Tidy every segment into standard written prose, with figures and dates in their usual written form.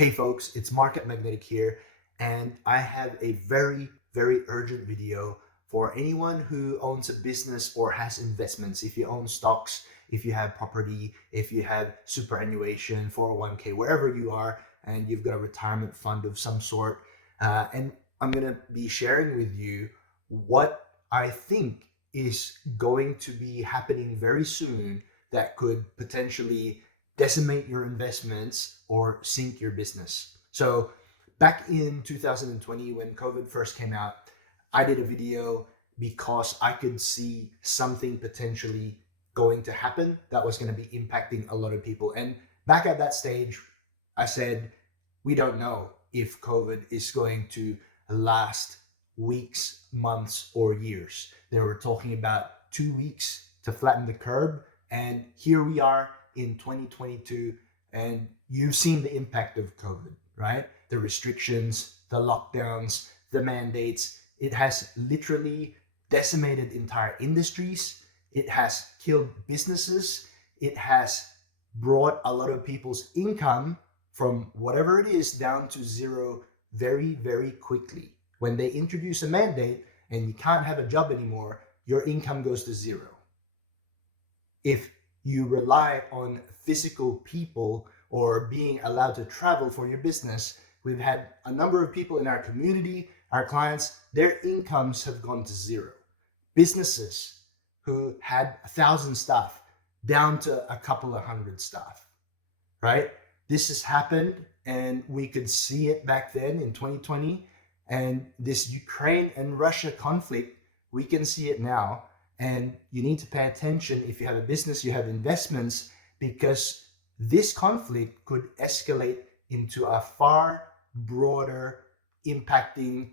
Hey folks, it's Market Magnetic here, and I have a very, very urgent video for anyone who owns a business or has investments. If you own stocks, if you have property, if you have superannuation, 401k, wherever you are, and you've got a retirement fund of some sort. And I'm going to be sharing with you what I think is going to be happening very soon that could potentially decimate your investments or sink your business. So back in 2020, when COVID first came out, I did a video because I could see something potentially going to happen that was going to be impacting a lot of people. And back at that stage, I said, we don't know if COVID is going to last weeks, months, or years. They were talking about 2 weeks to flatten the curve. And here we are in 2022, and you've seen the impact of COVID, right? The restrictions, the lockdowns, the mandates. It has literally decimated entire industries. It has killed businesses. It has brought a lot of people's income from whatever it is down to zero very, very quickly. When they introduce a mandate and you can't have a job anymore, your income goes to zero. If you rely on physical people or being allowed to travel for your business, we've had a number of people in our community, our clients, their incomes have gone to zero. Businesses who had 1,000 staff down to a couple of hundred staff, right? This has happened, and we could see it back then in 2020. And this Ukraine and Russia conflict, we can see it now. And you need to pay attention if you have a business, you have investments, because this conflict could escalate into a far broader, impacting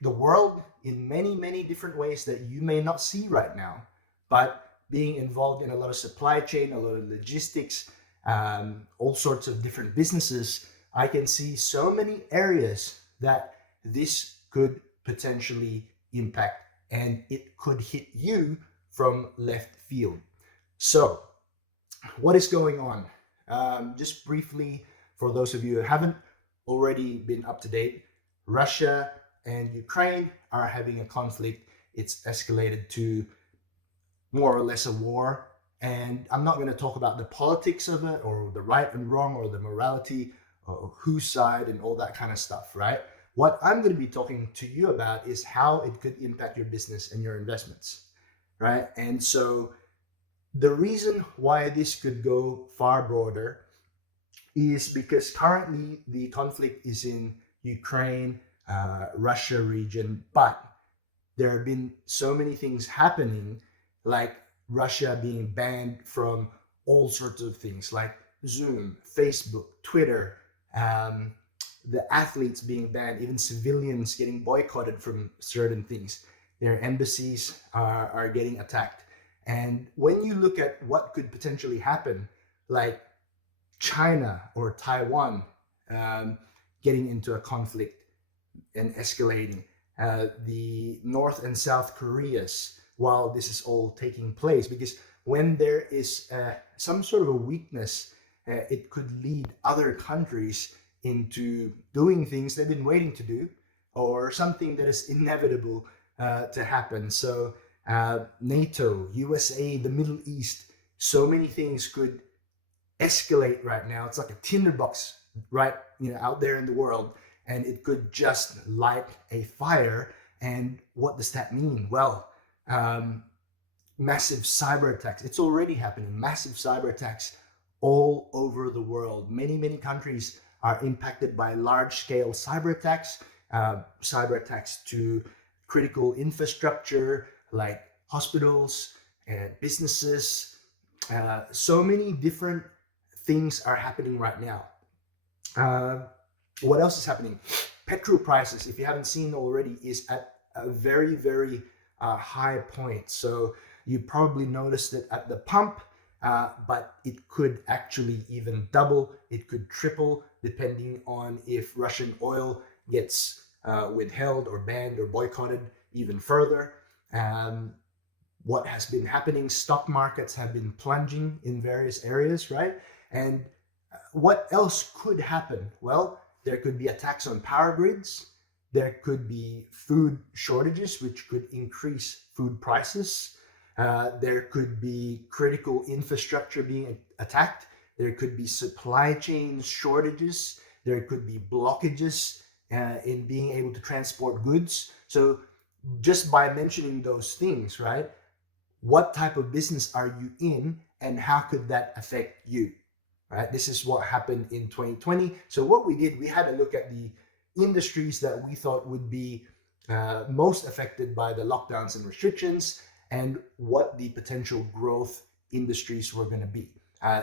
the world in many, many different ways that you may not see right now. But being involved in a lot of supply chain, a lot of logistics, all sorts of different businesses, I can see so many areas that this could potentially impact, and it could hit you from left field. So what is going on? Just briefly, for those of you who haven't already been up to date, Russia and Ukraine are having a conflict. It's escalated to more or less a war. And I'm not going to talk about the politics of it or the right and wrong or the morality or whose side and all that kind of stuff, right? What I'm going to be talking to you about is how it could impact your business and your investments, right? And so the reason why this could go far broader is because currently the conflict is in Ukraine, Russia region, but there have been so many things happening, like Russia being banned from all sorts of things like Zoom, Facebook, Twitter, the athletes being banned, even civilians getting boycotted from certain things. Their embassies are getting attacked. And when you look at what could potentially happen, like China or Taiwan getting into a conflict and escalating, the North and South Koreas, while this is all taking place, because when there is some sort of a weakness, it could lead other countries into doing things they've been waiting to do, or something that is inevitable to happen. So NATO, USA, the Middle East, so many things could escalate right now. It's like a tinderbox right out there in the world, and it could just light a fire. And what does that mean? Well, massive cyber attacks. It's already happening. Massive cyber attacks all over the world. Many, many countries are impacted by large-scale cyber attacks to critical infrastructure like hospitals and businesses. So many different things are happening right now. What else is happening? Petrol prices, if you haven't seen already, is at a very, very high point. So you probably noticed it at the pump, but it could actually even double. It could triple, depending on if Russian oil gets withheld or banned or boycotted even further. What has been happening? Stock markets have been plunging in various areas, right? And what else could happen? Well, there could be attacks on power grids. There could be food shortages, which could increase food prices. There could be critical infrastructure being attacked. There could be supply chain shortages. There could be blockages in being able to transport goods. So just by mentioning those things, right? What type of business are you in, and how could that affect you? Right? This is what happened in 2020. So what we did, we had a look at the industries that we thought would be most affected by the lockdowns and restrictions, and what the potential growth industries were going to be.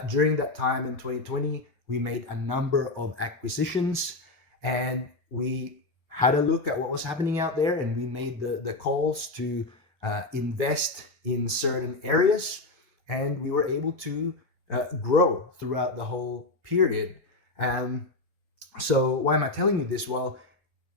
During that time in 2020, we made a number of acquisitions, and we had a look at what was happening out there, and we made the calls to invest in certain areas, and we were able to grow throughout the whole period. So why am I telling you this? Well,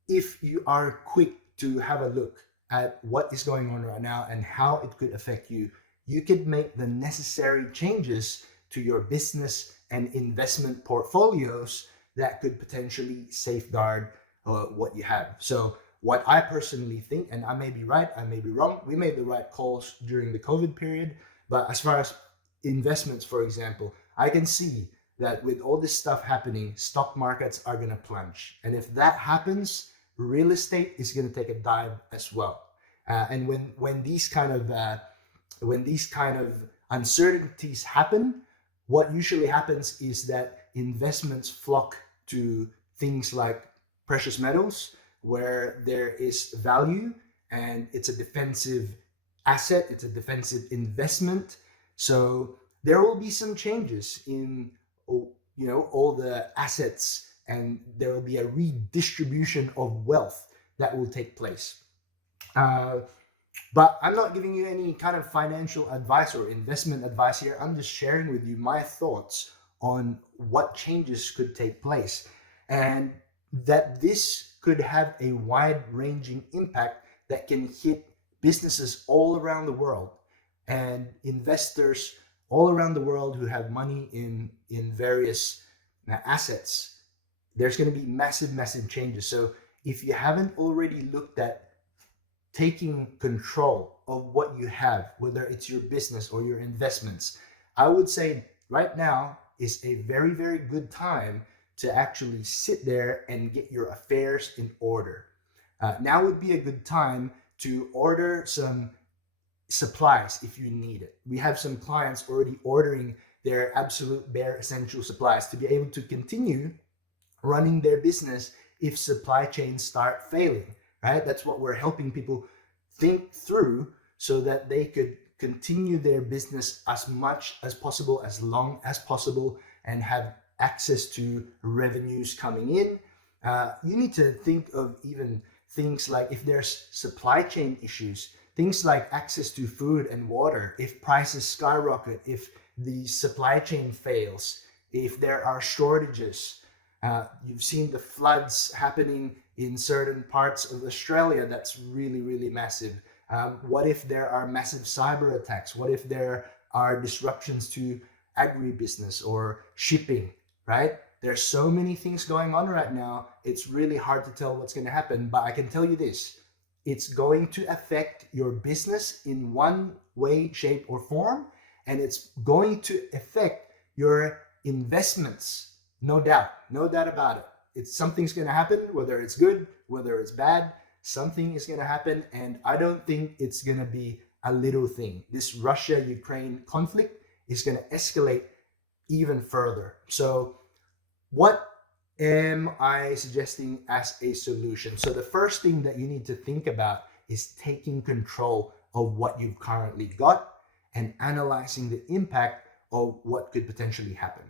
if you are quick to have a look at what is going on right now and how it could affect you, you could make the necessary changes to your business and investment portfolios that could potentially safeguard what you have. So what I personally think, and I may be right, I may be wrong, we made the right calls during the COVID period, but as far as investments, for example, I can see that with all this stuff happening, stock markets are going to plunge. And if that happens, real estate is going to take a dive as well. And when these kind of uncertainties happen, what usually happens is that investments flock to things like precious metals, where there is value and it's a defensive asset, it's a defensive investment. So there will be some changes in all the assets, and there will be a redistribution of wealth that will take place. But I'm not giving you any kind of financial advice or investment advice here. I'm just sharing with you my thoughts on what changes could take place, and that this could have a wide-ranging impact that can hit businesses all around the world and investors all around the world who have money in various assets. There's going to be massive changes. So if you haven't already looked at taking control of what you have, whether it's your business or your investments, I would say right now is a very good time to actually sit there and get your affairs in order. Now would be a good time to order some supplies if you need it. We have some clients already ordering their absolute bare essential supplies to be able to continue running their business if supply chains start failing, right? That's what we're helping people think through, so that they could continue their business as much as possible, as long as possible, and have access to revenues coming in. You need to think of even things like, if there's supply chain issues, things like access to food and water, if prices skyrocket, if the supply chain fails, if there are shortages. You've seen the floods happening in certain parts of Australia. That's really massive. What if there are massive cyber attacks? What if there are disruptions to agribusiness or shipping, right? There's so many things going on right now. It's really hard to tell what's going to happen, but I can tell you this: it's going to affect your business in one way, shape, or form, and it's going to affect your investments. No doubt about it. It's something's going to happen, whether it's good, whether it's bad, something is going to happen. And I don't think it's going to be a little thing. This Russia-Ukraine conflict is going to escalate even further. So what am I suggesting as a solution? So the first thing that you need to think about is taking control of what you've currently got and analyzing the impact of what could potentially happen.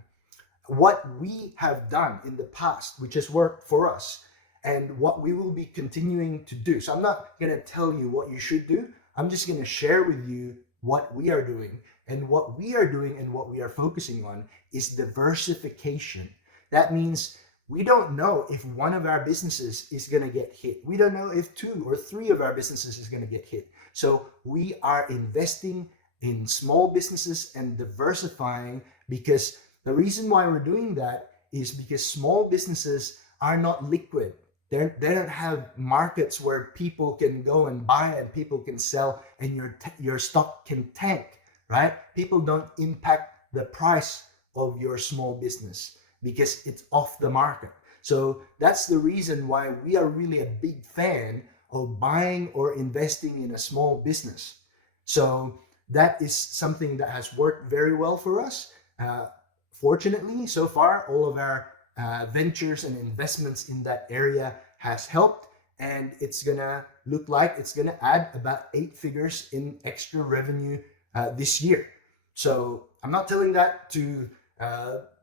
What we have done in the past, which has worked for us, and what we will be continuing to do. So I'm not going to tell you what you should do. I'm just going to share with you what we are doing. And what we are doing and what we are focusing on is diversification. That means we don't know if one of our businesses is going to get hit. We don't know if 2 or 3 of our businesses is going to get hit. So we are investing in small businesses and diversifying, because the reason why we're doing that is because small businesses are not liquid. They don't have markets where people can go and buy and people can sell and your stock can tank, right? People don't impact the price of your small business because it's off the market. So that's the reason why we are really a big fan of buying or investing in a small business. So that is something that has worked very well for us. Fortunately, so far, all of our ventures and investments in that area has helped, and it's gonna look like it's gonna add about 8 figures in extra revenue this year. So I'm not telling that to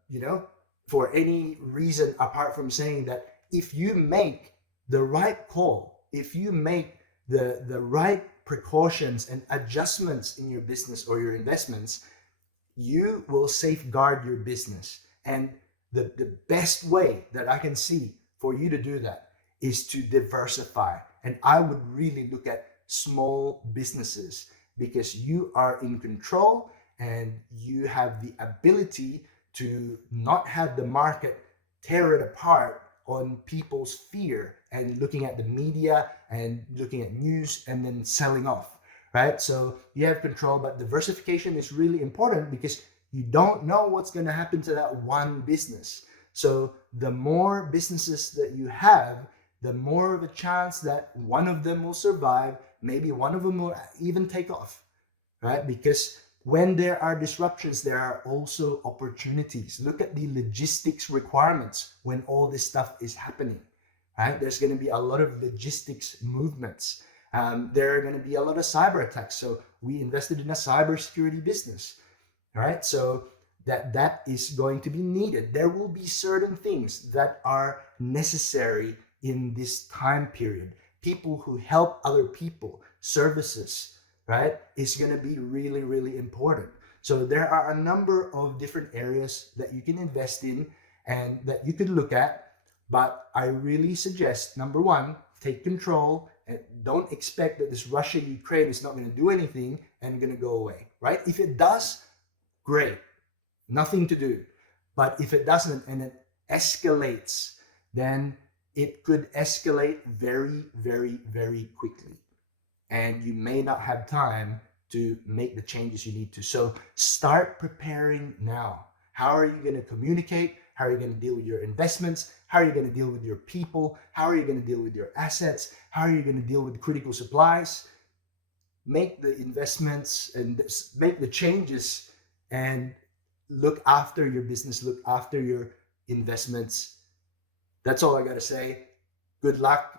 you know, for any reason apart from saying that if you make the right call, if you make the right precautions and adjustments in your business or your investments, you will safeguard your business. And the best way that I can see for you to do that is to diversify. And I would really look at small businesses because you are in control and you have the ability to not have the market tear it apart on people's fear and looking at the media and looking at news and then selling off, right? So you have control, but diversification is really important because you don't know what's going to happen to that one business. So the more businesses that you have, the more of a chance that one of them will survive, maybe one of them will even take off, right? Because when there are disruptions, there are also opportunities. Look at the logistics requirements when all this stuff is happening, right? There's going to be a lot of logistics movements. There are going to be a lot of cyber attacks. So we invested in a cybersecurity business, right? So that is going to be needed. There will be certain things that are necessary in this time period. People who help other people, services, right, is going to be really, really important. So there are a number of different areas that you can invest in and that you could look at. But I really suggest, number one, take control and don't expect that this Russia-Ukraine is not going to do anything and going to go away, right? If it does, great, nothing to do. But if it doesn't and it escalates, then it could escalate very, very, very quickly. And you may not have time to make the changes you need to. So start preparing now. How are you going to communicate? How are you going to deal with your investments? How are you going to deal with your people? How are you going to deal with your assets? How are you going to deal with critical supplies? Make the investments and make the changes and look after your business, look after your investments. That's all I got to say. Good luck.